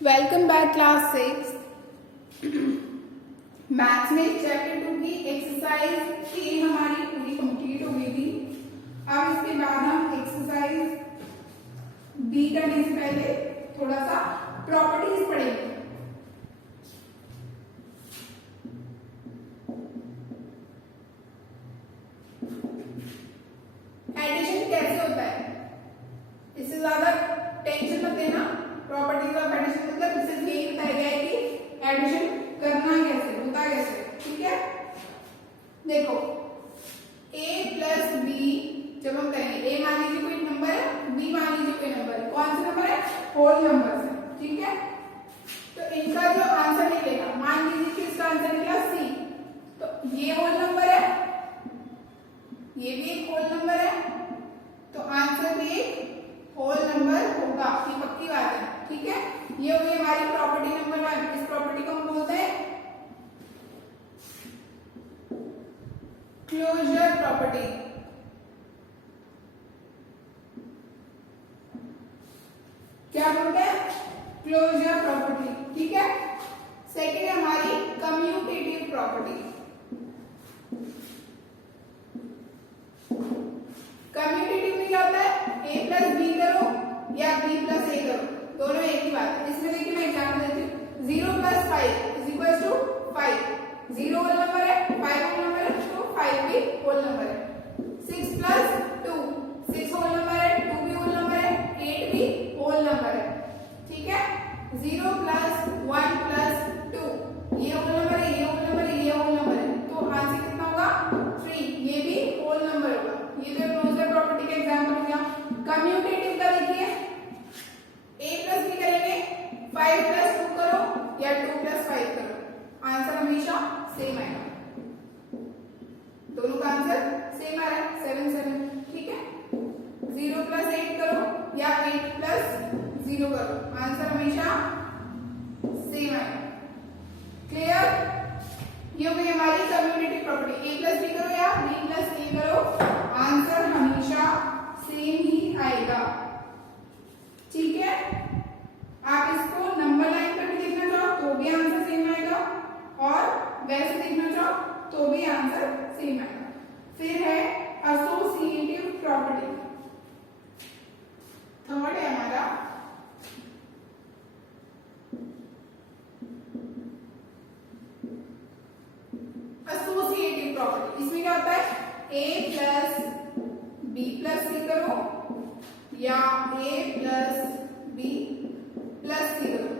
Welcome back class 6। Maths में chapter 2 की exercise 3 हमारी पूरी कंप्लीट हो गई थी। अब इसके बाद हम एक्सरसाइज बी करने से पहले थोड़ा सा प्रॉपर्टीज पढ़ेंगे। एडिशन कैसे होता है, इससे ज्यादा टेंशन मत लेना। प्रॉपर्टीज ऑफ एडिशन मतलब इससे यही बताया गया है कि एडिशन करना कैसे होता कैसे, ठीक है। देखो a प्लस बी जब हम करेंगे, a मान लीजिए कोई नंबर है, b मान लीजिए कोई नंबर है, कौन सा नंबर है, होल नंबर है, ठीक है। तो इनका जो आंसर निकलेगा, मान लीजिए कि इसका आंसर निकला c, तो ये होल नंबर है, ये भी एक होल नंबर है, तो आंसर भी एक होल नंबर होगा, ये पक्की बात है, ठीक है। ये हो गई हमारी प्रॉपर्टी नंबर 1। इस प्रॉपर्टी को हम बोलते हैं क्लोजर प्रॉपर्टी। क्या बोलते हैं, क्लोजर प्रॉपर्टी, ठीक है। सेकेंड है हमारी कम्यूटेटिव प्रॉपर्टी। कम्यूटेटिव में क्या होता है, a प्लस बी करो या b प्लस a करो, दोनों एक ही बात है। इसमें देखिए मैं एग्जाम्पल देती हूँ, 0 plus 5 is equal to 5। 0 whole number है, 5 होल नंबर है, तो 5 भी होल नंबर है। 6 प्लस 2 6 होल नंबर है, 2 भी होल नंबर है, 8 भी होल नंबर है, ठीक है। 0 प्लस 1 प्लस 2 ये होल नंबर है, ये होल नंबर है, ये होल नंबर है, तो आंसर कितना होगा 3, ये भी होल नंबर होगा। ये तो क्लोजर प्रॉपर्टी का एग्जांपल हो गया। कम्यूटेटिव का देखिए, a प्लस बी करेंगे, 5 प्लस 2 करो या 2 प्लस 5 करो, आंसर हमेशा सेम आएगा, दोनों का आंसर सेम आ रहा है 7 7, ठीक है। 0 प्लस 8 करो या 8 प्लस 0 करो, आंसर हमेशा सेम आएगा, क्लियर। ये हो गई हमारी commutative property. a plus B करो या b प्लस a करो, आंसर हमेशा सेम ही आएगा, ठीक है। आप इसको नंबर लाइन पर भी देखना चाहो तो भी आंसर सेम आएगा, और वैसे देखना चाहो तो भी आंसर सेम आएगा। फिर है एसोसिएटिव प्रॉपर्टी। थर्ड है हमारा एसोसिएटिव प्रॉपर्टी। इसमें क्या होता है, a प्लस बी प्लस सी करो या a प्लस बी प्लस सी करो,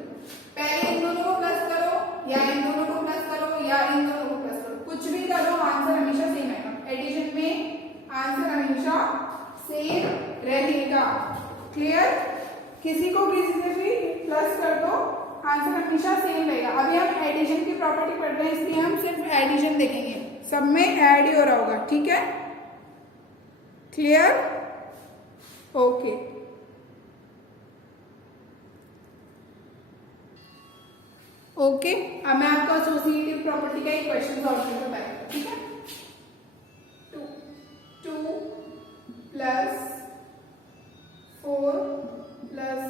पहले इन दोनों को प्लस करो या इन दोनों को प्लस करो या इन दोनों को प्लस करो, कुछ भी करो आंसर हमेशा सेम आएगा। एडिशन में आंसर हमेशा सेम रहेगा, क्लियर। किसी को भी भी प्लस कर दो, आंसर हमेशा सेम रहेगा। अभी हम एडिशन की प्रॉपर्टी पढ़ रहे हैं, इसलिए हम सिर्फ एडिशन देखेंगे, सब में ऐड ही हो रहा होगा, ठीक है, क्लियर, ओके। ओके, अब मैं आपको एसोसिएटिव प्रॉपर्टी का एक क्वेश्चन सॉल्व करके बताऊंगा, ठीक है। 2 प्लस 4 प्लस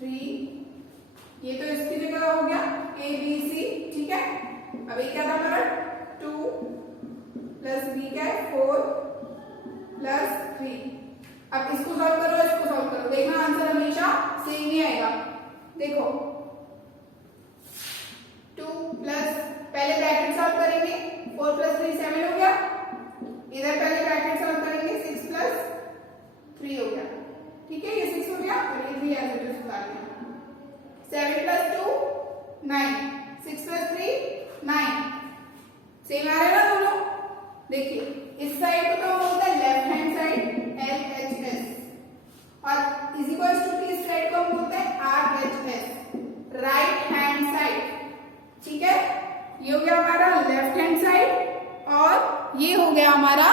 3, ये तो इसकी जगह हो गया a b c, ठीक है। अब ये क्या था हमारा 2 प्लस b क्या है 4 प्लस 3। अब इसको सॉल्व करो, इसको सॉल्व करो, देखना आंसर हमेशा सेम ही आएगा। देखो 2 प्लस, पहले ब्रैकेट सॉल्व करेंगे, 4 प्लस 3 7 हो गया, इधर पहले ब्रैकेट सॉल्व करेंगे, 6 प्लस 3 हो गया, ठीक है, ये 6 हो गया और ये 3 ऐसे तो उतार दिया। 7 प्लस 2 9, 6 प्लस 3 9, सेम आ रहा है ना दोनों। देखिए इस साइड को तो हम बोलते हैं लेफ्ट हैंड साइड LHS, और इज इक्वल्स टू इस साइड को हम बोलते हैं RHS, राइट हैंड साइड, ठीक है। ये हो गया हमारा लेफ्ट हैंड साइड और ये हो गया हमारा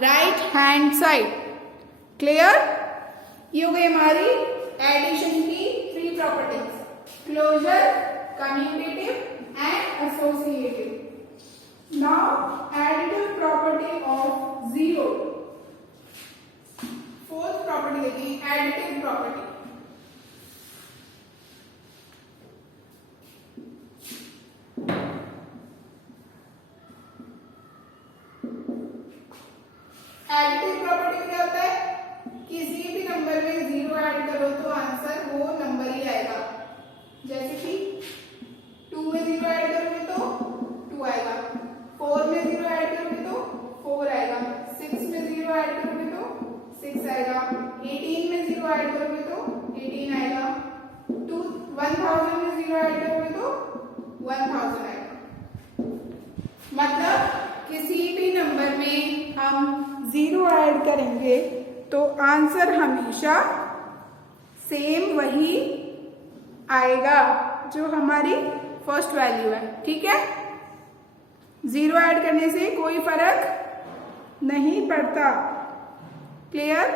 राइट हैंड साइड, क्लियर। ये हो गई हमारी एडिशन की 3 properties, closure, commutative and associative. Now additive property of 0। Fourth property देखिए, एडिटिव प्रॉपर्टी। एडिटिव प्रॉपर्टी में क्या होता है, किसी भी नंबर में 0 ऐड करो तो आंसर वो नंबर ही आएगा। जैसे कि 2 में 0 ऐड करोगे तो 2 आएगा, 4 में 0 ऐड करोगे तो 4 आएगा, 6 में 0 ऐड करोगे तो 6 आएगा, 18 में 0 ऐड करोगे तो 18 आएगा, 1000 में 0 ऐड करोगे तो 1000 आएगा। मतलब किसी भी नंबर में हम 0 ऐड करेंगे तो आंसर हमेशा सेम वही आएगा जो हमारी फर्स्ट वैल्यू है। ठीक है, 0 ऐड करने से कोई फर्क नहीं पड़ता। Clear?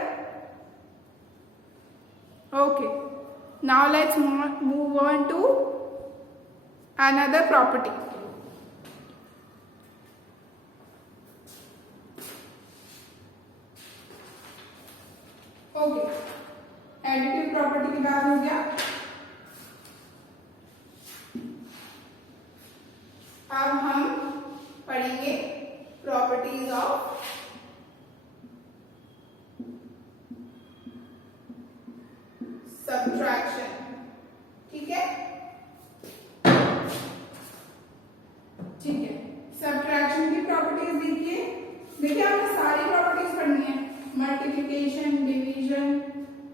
Okay, now let's move on to another property. Okay, additive property की बात हो गया। अब हम पढ़ेंगे प्रॉपर्टीज ऑफ सब्ट्रैक्शन। ठीक है, ठीक है, सब्ट्रैक्शन की प्रॉपर्टीज देखिए आपने सारी प्रॉपर्टीज पढ़नी है, मल्टीप्लिकेशन, डिवीजन।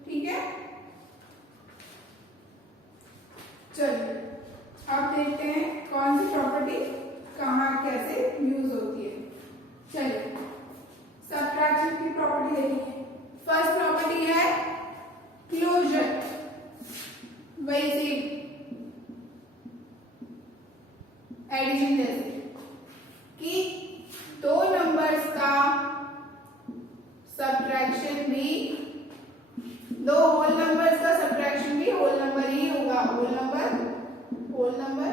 ठीक है, चलिए अब देखते हैं कौन सी प्रॉपर्टी कहाँ कैसे यूज होती है। चलिए सब्ट्रैक्शन की प्रॉपर्टी देखिए। फर्स्ट प्रॉपर्टी है क्लोजर, वैसे एडिशन जैसे कि दो नंबर्स का सब्ट्रैक्शन भी, दो होल नंबर्स का सब्ट्रैक्शन भी होल नंबर ही होगा। Whole number, whole number,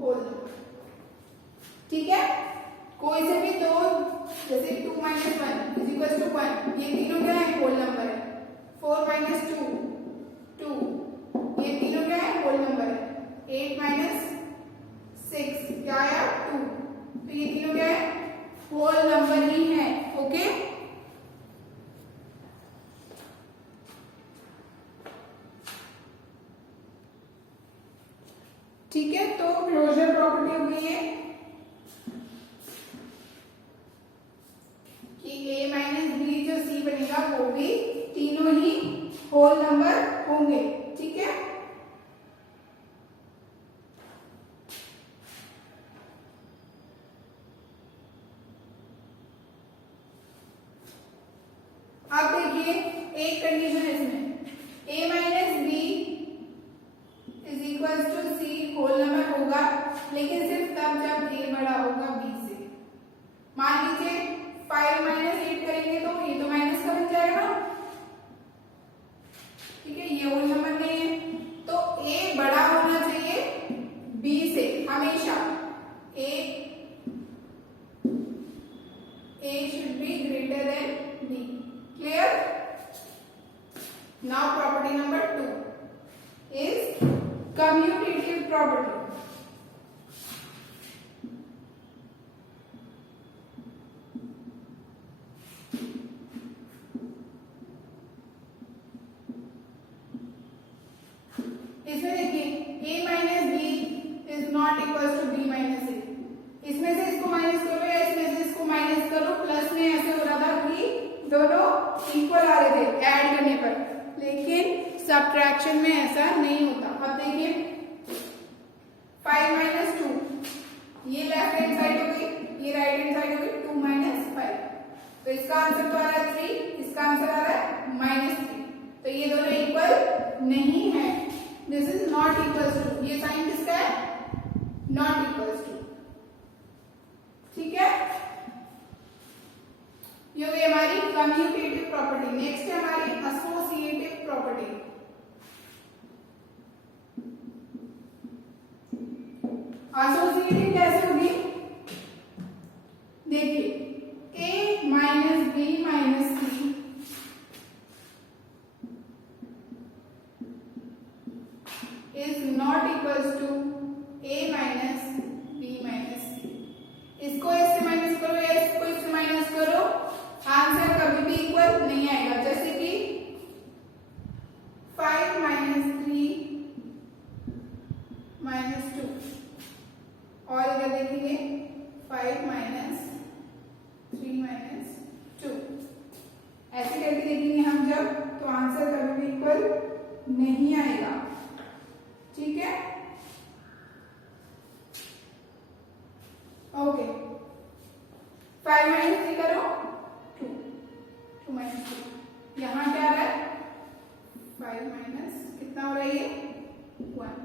whole number. ठीक है, कोई से भी दो, जैसे 2 - 1 = 1, ये तीनों क्या है, होल नंबर है। 4 - 2 2, ये तीनों क्या है, होल नंबर है। 8 - 6 क्या आया, 2, तो ये तीनों क्या है, होल नंबर ही है। ओके, ठीक है, तो क्लोजर प्रॉपर्टी हो गई है कि a - b जो c बनेगा वो भी तीनों ही होल नंबर होंगे। ठीक है, अब देखिए एक कंडीशन है इसमें, a - b = c whole number होगा, लेकिन सिर्फ तब जब a बड़ा होगा b से। मान लीजिए 5 - 8 करेंगे तो ये तो माइनस का बन जाएगा। ठीक है, ये होल नंबर नहीं है, तो a बड़ा होना चाहिए b से हमेशा। a should be greater than b। Clear? Now property number 2 is commutative property। इसमें देखिए a - b is not equals to b - a। इसमें से इसको माइनस करो या इसमें से इसको माइनस करो, प्लस में ऐसे हो रहा था कि दोनों इक्वल आ रहे थे ऐड करने पर, लेकिन सब्ट्रैक्शन में ऐसा नहीं होता। अब देखिए 5 - 2, ये लेफ्ट हैंड साइड हो गई, ये राइट हैंड साइड हो गई, 2 - 5, तो इसका आंसर तो आ रहा है 3, इसका आंसर आ रहा है -3, तो ये दोनों इक्वल नहीं है। This is not equals to, ये साइन किसका है, नॉट इक्वल्स टू। ठीक है, ये हुई हमारी कम्यूटेटिव प्रॉपर्टी। नेक्स्ट है हमारी एसोसिएटिव प्रॉपर्टी। एसोसिएटिव कैसे होगी, देखिए a - b - c is not equals to a - b - c। इसको इससे माइनस करो या इसको इससे माइनस करो, आंसर कभी भी इक्वल नहीं आएगा। जैसे कि 5 माइनस 3 माइनस 2, और इधर देखेंगे 5 माइनस 3 माइनस 2, ऐसे करके देखेंगे हम जब, तो आंसर कभी भी इक्वल नहीं आएगा। ठीक है, ओके। 5 माइनस 3 करो 2, 2 माइनस 3, यहाँ क्या आ रहा है 5 माइनस कितना हो रहा है ये 1,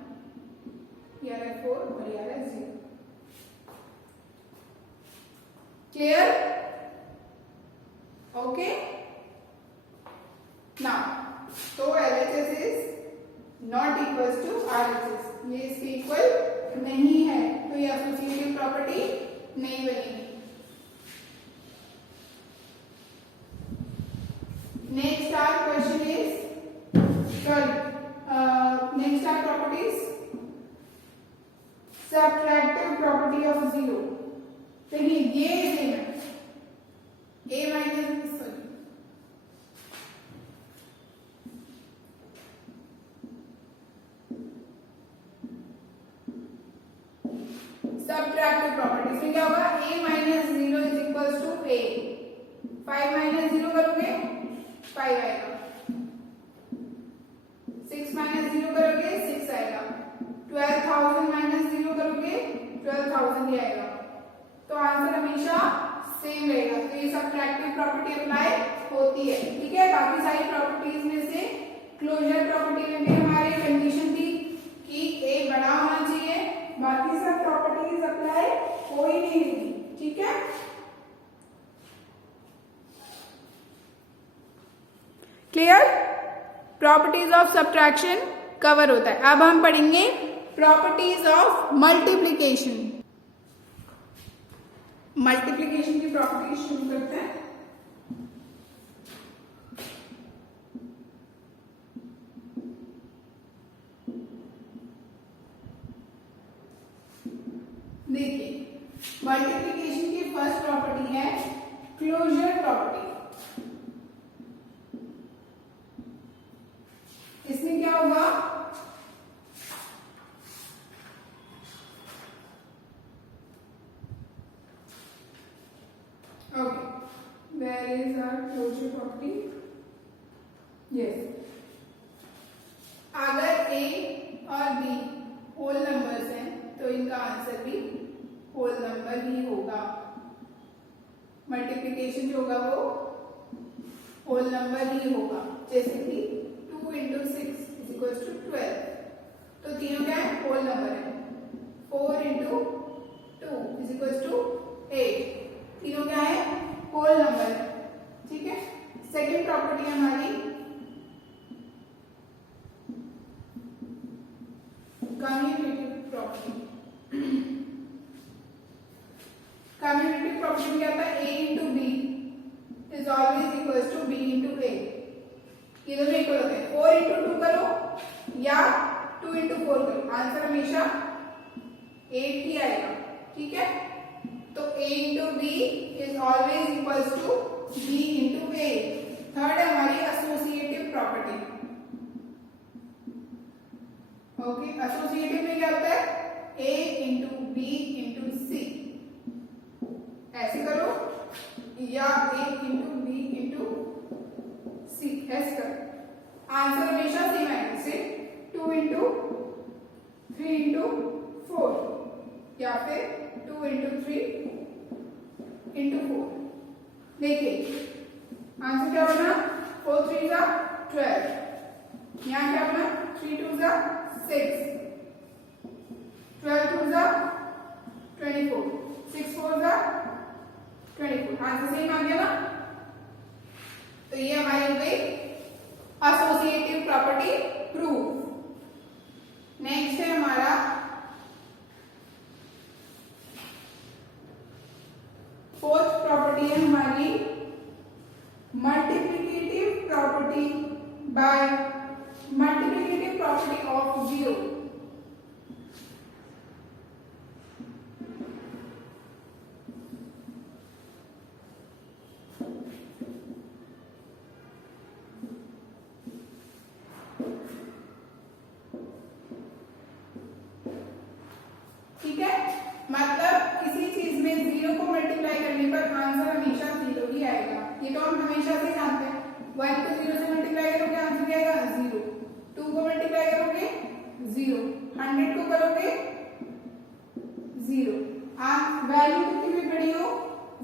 ये आ रहा है 4 और ये आ रहा है 0। क्लियर? ओके। नाउ तो LHS is not equal to RHS, ये इसके इक्वल नहीं है, तो ये एसोसिएटिव प्रॉपर्टी नहीं बनेगी। Next our question is, next our properties, subtractive property of 0। देखिए ये सेम है, a माइनस, सबट्रैक्टिव प्रॉपर्टी में क्या होगा, a minus 0 is equal to a। 5 minus 0 करोगे 5 आएगा, 6 माइनस 0 करोगे 6 आएगा, 12,000 माइनस 0 करोगे 12,000 ही आएगा। तो आंसर हमेशा सेम रहेगा। तो ये सबट्रैक्टिव प्रॉपर्टी अप्लाई होती है। ठीक है, बाकी सारी प्रॉपर्टीज में से क्लोजर प्रॉपर्टी में भी हमारी कंडीशन थी कि a बड़ा होना चाहिए, बाकी सब प्रॉपर्टीज अप्लाई हो ही नहीं रही। ठीक है, clear? Properties of subtraction cover होता है। अब हम पढ़ेंगे प्रॉपर्टीज ऑफ मल्टीप्लिकेशन। मल्टीप्लिकेशन की प्रॉपर्टीज शुरू करते हैं। देखिए, मल्टीप्लिकेशन की फर्स्ट प्रॉपर्टी है क्लोजर प्रॉपर्टी। इसमें क्या होगा, okay, where is our closure property? Yes, अगर a और b होल नंबर्स हैं तो इनका आंसर भी होल नंबर ही होगा। मल्टीप्लिकेशन जो होगा वो होल नंबर ही होगा। जैसे कि 2 इंटू 6 इज इक्वल टू 12, तो तीनों क्या है, होल नंबर है। 4 इंटू 2 इज इक्वल टू 8, तीनों क्या है, होल नंबर है। ठीक है, सेकेंड प्रॉपर्टी हमारी कम्यूटेटिव प्रॉपर्टी। कम्यूटेटिव प्रॉपर्टी में क्या होता है, a into B is always equal to b into a, ये दोनों इक्वल होते हैं। 4 इंटू 2 करो या 2 इंटू 4 करो, आंसर हमेशा 8 ही आएगा। ठीक है, तो a into B is always equal to b into a। Third है हमारी एसोसिएटिव प्रॉपर्टी। ओके, एसोसिएटिव में क्या होता है, a इंटू बी इंटू सी, ऐसे करो, या a इंटू बी इंटू सी, ऐसे करो, आंसर हमेशा सेम आएगा। से 2 इंटू 3 इंटू 4 या फिर 2 इंटू 3 इंटू 4। देखिए आंसर क्या बना, 4 3 जा 12, यहाँ क्या बना, 3 2 जा 6, 12 2 जा 24, 6 4 जा 24, आंसर सेम आ गया ना। तो ये हमारी हो गई एसोसिएटिव प्रॉपर्टी प्रूफ। नेक्स्ट है हमारा फोर्थ प्रॉपर्टी है हमारी multiplicative property bye multiplicative property of 0। मतलब किसी चीज में 0 को मल्टीप्लाई करने पर आंसर हमेशा 0 ही आएगा। ये तो हम हमेशा से जानते हैं। 1 को 0 से मल्टीप्लाई करोगे आंसर क्या आएगा 0, 2 को मल्टीप्लाई करोगे 0, 100 को करोगे 0। वैल्यू कितनी भी बड़ी हो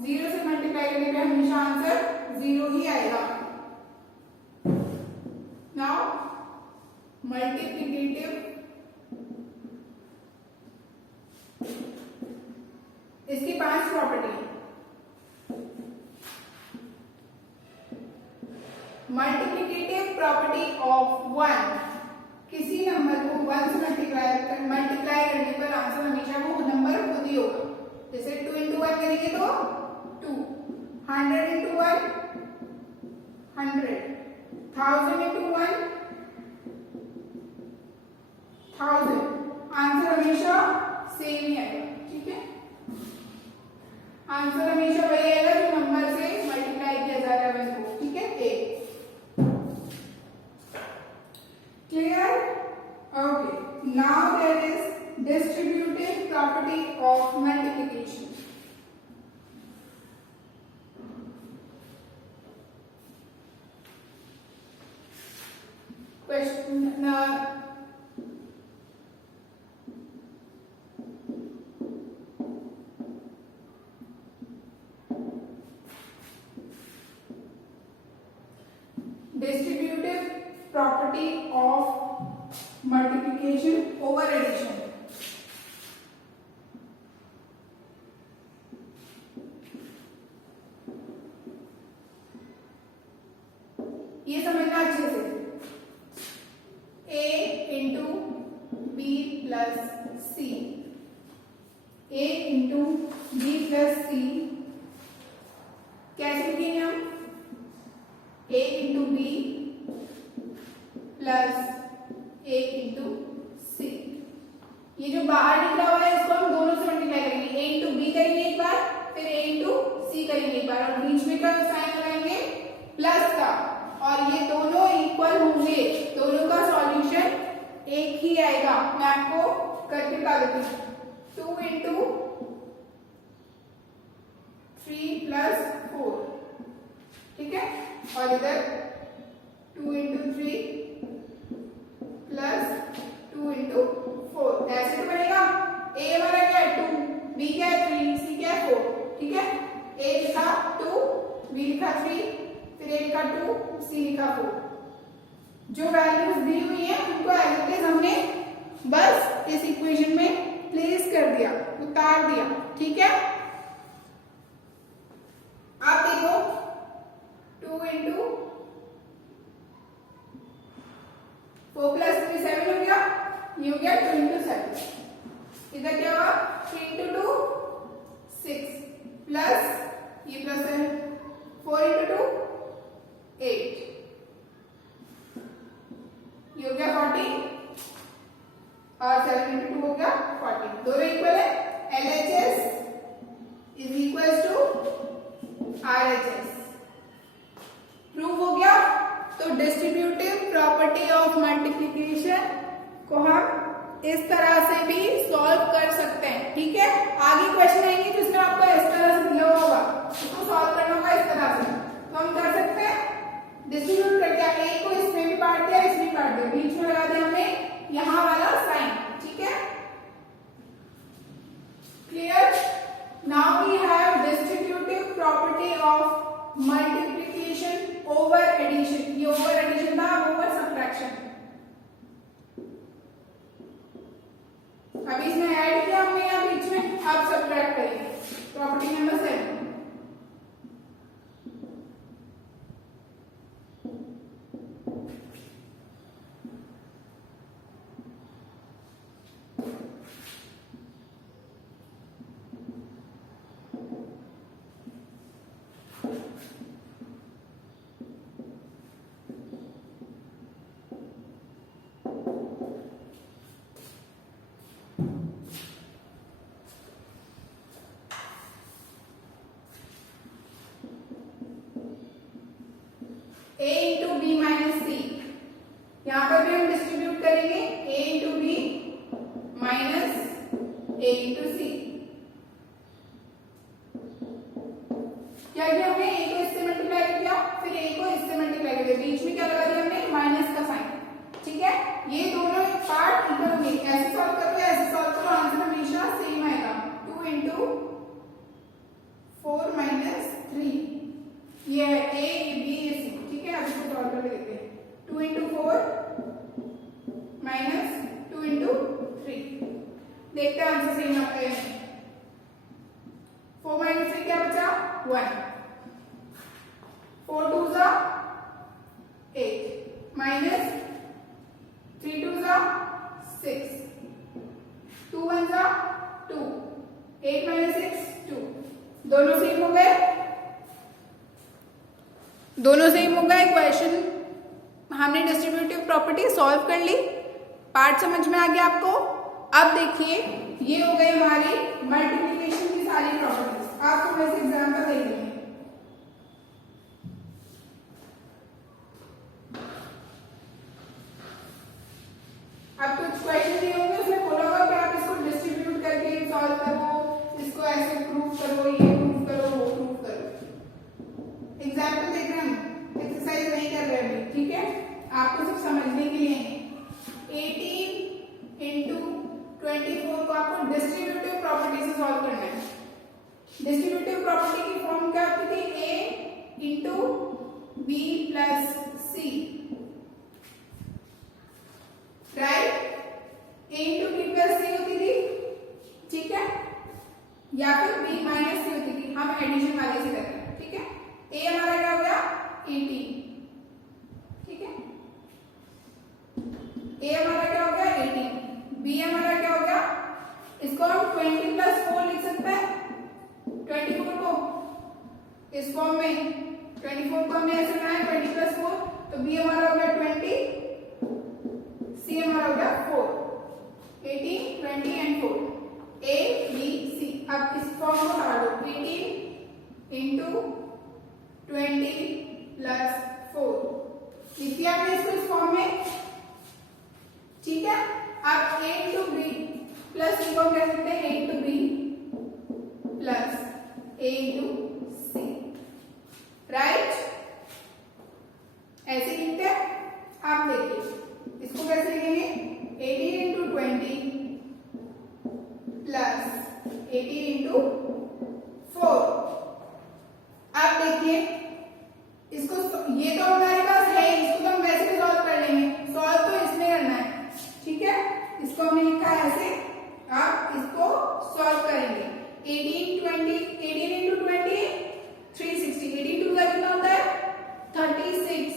0 से मल्टीप्लाई करने पे हमेशा आंसर 0 ही आएगा। नाउ मल्टीप्लिकेटिव, इसकी 5 प्रॉपर्टी है। मल्टीप्लिकेटिव प्रॉपर्टी ऑफ 1, किसी नंबर को 1 से मल्टीप्लाई करने पर आंसर हमेशा वो नंबर खुद ही होगा। जैसे 2 into 1 करेंगे तो 2, 100 into 1 100, 1000 into 1 1000, आंसर हमेशा सेम ही आएगा। ठीक है, आंसर हमेशा वही आएगा जो नंबर से मल्टीप्लाई किया जा रहा है 1 को। ठीक है, 8। Clear? Okay. Now there is distributive property of multiplication. Question distributive property of multiplication over addition. ये समझना अच्छे से। A into B plus C, A into B plus C कैसे लिखेंगे हम? A into B plus A into C। ये जो बाहर निकला हुआ है इसको हम दोनों से मल्टीप्लाई करेंगे। A into B करेंगे एक बार, फिर A into C करेंगे एक बार, और बीच में का साइन लगाएंगे प्लस का, और ये दोनों इक्वल होंगे। दोनों का सॉल्यूशन एक ही आएगा। मैं आपको करके बता देती हूँ। 2 into 3 plus 4, ठीक है, और इधर 2 into 3 प्लस 2 into 4, ऐसे तो बनेगा। A हमारा क्या है 2, B क्या है 3, C क्या है 4। ठीक है, A लिखा 2, B लिखा 3, फिर A लिखा 2, C लिखा 4। जो वैल्यूज दी हुई है उनको एज इट इज हमने बस इस इक्वेशन में प्लेस कर दिया, उतार दिया। ठीक है, आप देखो 2 into 4 plus 3 7 हो गया, ये हो गया 2 into 7। इधर क्या हुआ 3 into 2 6 प्लस ये प्लस है 4 into 2 8, ये हो गया 40 और 7 into 2 हो गया 40। दोनों इक्वल है। LHS is equal to RHS। Prove हो गया। तो डिस्ट्रीब्यूटिव प्रॉपर्टी ऑफ मल्टीप्लिकेशन को हम इस तरह से भी सॉल्व कर सकते हैं। ठीक है, आगे क्वेश्चन आएंगे जिसमें आपको इस तरह से दिया होगा, उसको सॉल्व करना होगा इस तरह से। तो हम कर सकते हैं डिस्ट्रीब्यूट करके, ए को इसमें भी बांट दिया, इसमें भी बांट दिया, बीच में लगा दिया हमने यहां वाला साइन। ठीक है, clear? Now we have distributive property of multiplication over addition. ये ओवर एडिशन था, ओवर सब्ट्रैक्शन। अभी इसमें ऐड किया हमने यहाँ बीच में, अब सब्ट्रैक्ट करेंगे। Property number 7। A into B minus C, यहाँ पर भी हम डिस्ट्रीब्यूट करेंगे A into B minus A into C। देखते हैं आंसर सही आता है नहीं। 4 माइनस 3 क्या बचा 1, 4 2 जा 8 माइनस 3 2 जा 6, 2 1 जा 2, 8 माइनस 6 2, दोनों सेम हो गए, दोनों सेम हो गए। क्वेश्चन हमने डिस्ट्रीब्यूटिव प्रॉपर्टी सॉल्व कर ली, पार्ट समझ में आ गया आपको। अब देखिए ये हो गई हमारी मल्टीप्लिकेशन की सारी प्रॉपर्टीज। आपको वैसे एग्जाम्पल दे देंगे। अब कुछ क्वेश्चन दिए होंगे, उसमें बोला होगा कि आप इसको डिस्ट्रीब्यूट करके सॉल्व करो, इसको ऐसे प्रूव करो, ये प्रूव करो, वो प्रूव करो। एग्जाम्पल देख रहे हैं हम, एक्सरसाइज नहीं कर रहे हैं, ठीक है, आपको सिर्फ समझने के लिए। 18 इंटू 24 को आपको डिस्ट्रीब्यूटिव प्रॉपर्टी से सॉल्व करना है। डिस्ट्रीब्यूटिव प्रॉपर्टी की फॉर्म क्या होती थी, ए इंटू बी प्लस सी, राइट। ए इंटू बी प्लस सी होती थी, ठीक है, या फिर बी माइनस सी होती थी, हम एडिशन वाले से कर रहे हैं, ठीक है। ए हमारा क्या हो गया 18, ठीक है, ए हमारा क्या हो गया 18, बी हमारा क्या हो गया, इसको हम 20 प्लस 4 लिख सकते हैं, 24 को इस फॉर्म में, 24 को हमने ऐसे बनाया 20 प्लस 4, तो बी हमारा हो गया 20, सी हमारा हो गया 4, 18 20 एंड 4, ए बी सी। अब इस फॉर्म को हटा दो, 18 इंटू 20 प्लस 4 लिख दिया आपने इसको इस फॉर्म में, ठीक है। अब ए इंटू बी प्लस सी को कह सकते हैं ए इंटू बी प्लस ए इंटू सी, राइट, ऐसे लिखते हैं। आप देखिए इसको कैसे लिखेंगे, 18 इंटू 20 प्लस 18 इंटू 4। आप देखिए इसको, ये तो हमारे पास है, इसको तो हम वैसे भी सॉल्व कर लेंगे, सॉल्व तो इसमें करना है, ठीक है। इसको हमने लिखा है ऐसे, आप इसको सॉल्व करेंगे। 18 इंटू 20 360, 18 टू का कितना होता है 36,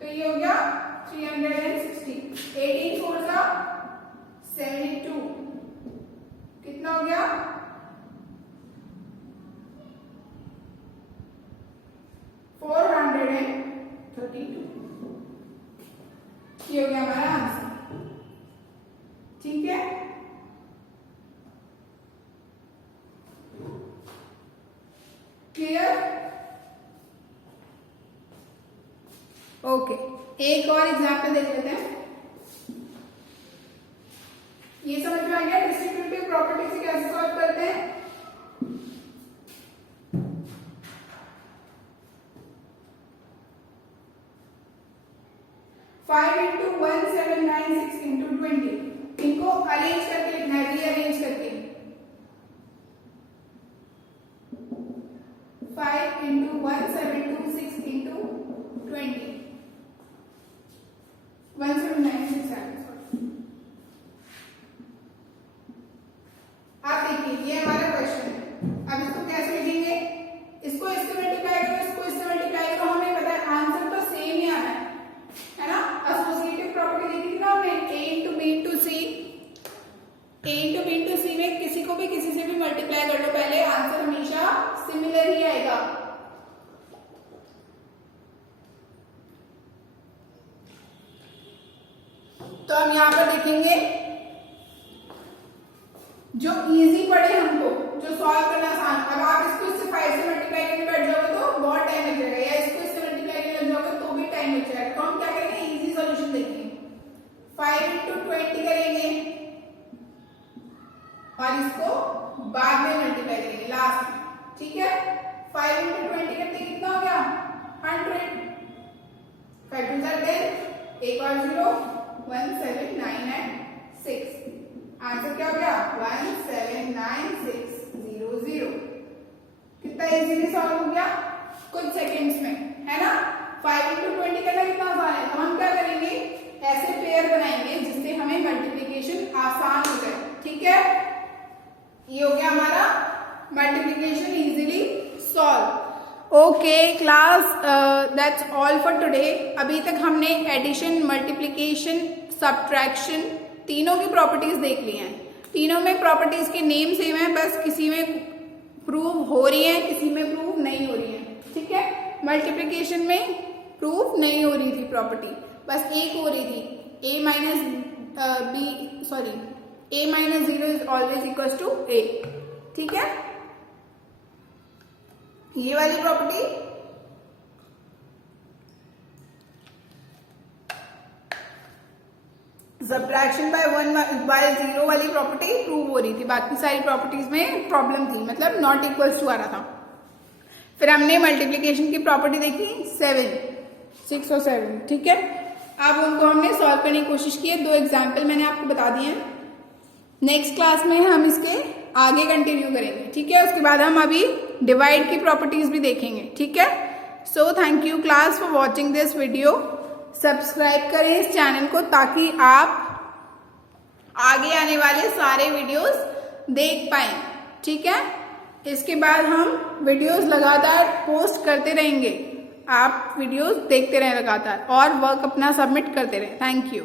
तो ये हो गया 360, 18 4 जा 72, कितना हो गया 432, ये हो गया हमारा आंसर, ठीक है। Clear, okay. एक और एग्जांपल देख लेते हैं। ये समझ में आ गया डिस्ट्रीब्यूटिव प्रॉपर्टी से कैसे सॉल्व करते हैं। फाइव इंटू 1796 इंटू 20, इनको अरेंज करके लिखना है, रीअरेंज करके। 5 इंटू 1726 इंटू 20, 1796 है। आप देखिए ये हमारा क्वेश्चन है, अब इसको कैसे लिखेंगे, इसको इससे मल्टीप्लाई करो, इसको इससे मल्टीप्लाई करो, हमें पता है आंसर तो सेम ही आना है ना। एसोसिएटिव प्रॉपर्टी देखी थी ना हमने, a into B into C, a into B into C में किसी को भी किसी से भी मल्टीप्लाई कर लो पहले, आंसर हमेशा सिमिलर ही आएगा। तो हम यहां पर देखेंगे जो इजी पड़े हमको, जो सॉल्व करना आसान। अब आप इसको इससे 5 से मल्टीप्लाई करके बैठ जाओगे तो बहुत टाइम लग जाएगा, या इसको इससे मल्टीप्लाई करने लग जाओगे तो भी टाइम लग जाएगा। तो हम क्या करेंगे, इजी सॉल्यूशन देखेंगे। 5 इंटू 20 करेंगे और इसको बाद में मल्टीप्लाई करेंगे लास्ट में, ठीक है। 5 इंटू 20 करते कितना हो गया 100, 5 2 10, एक और 0, 1 7 9 एंड 6, आंसर क्या हो गया 179600। कितना इजीली सॉल्व हो गया कुछ सेकंड्स में, है ना। 5 इंटू 20 करना कितना आसान है। तो हम क्या करेंगे, ऐसे पेयर बनाएंगे जिससे हमें मल्टीप्लिकेशन आसान हो जाए। ठीक है, ये हो गया हमारा multiplication easily solve. Okay class, that's all for today. अभी तक हमने एडिशन, मल्टीप्लिकेशन, सब्ट्रैक्शन तीनों की प्रॉपर्टीज देख ली हैं। तीनों में प्रॉपर्टीज के नेम सेम है, बस किसी में प्रूव हो रही है, किसी में प्रूव नहीं हो रही है। ठीक है, मल्टीप्लिकेशन में प्रूव नहीं हो रही थी प्रॉपर्टी, बस एक हो रही थी, a minus a minus 0 is always equal to a। ठीक है, ये वाली प्रॉपर्टी सब्ट्रैक्शन बाय 1 बाय 0 वाली प्रॉपर्टी प्रूव हो रही थी, बाकी सारी प्रॉपर्टीज में प्रॉब्लम थी, मतलब नॉट इक्वल टू आ रहा था। फिर हमने मल्टीप्लिकेशन की प्रॉपर्टी देखी 6 और 7। ठीक है, अब उनको हमने सॉल्व करने की कोशिश की है। 2 एग्जाम्पल मैंने आपको बता दिए हैं। नेक्स्ट क्लास में हम इसके आगे कंटिन्यू करेंगे। ठीक है, उसके बाद हम अभी डिवाइड की प्रॉपर्टीज भी देखेंगे। ठीक है, so thank you class for watching this video. Subscribe करें इस चैनल को ताकि आप आगे आने वाले सारे वीडियोस देख पाएं। ठीक है, इसके बाद हम वीडियोस लगातार पोस्ट करते रहेंगे, आप वीडियोस देखते रहें लगातार और वर्क अपना सबमिट करते रहें। Thank you.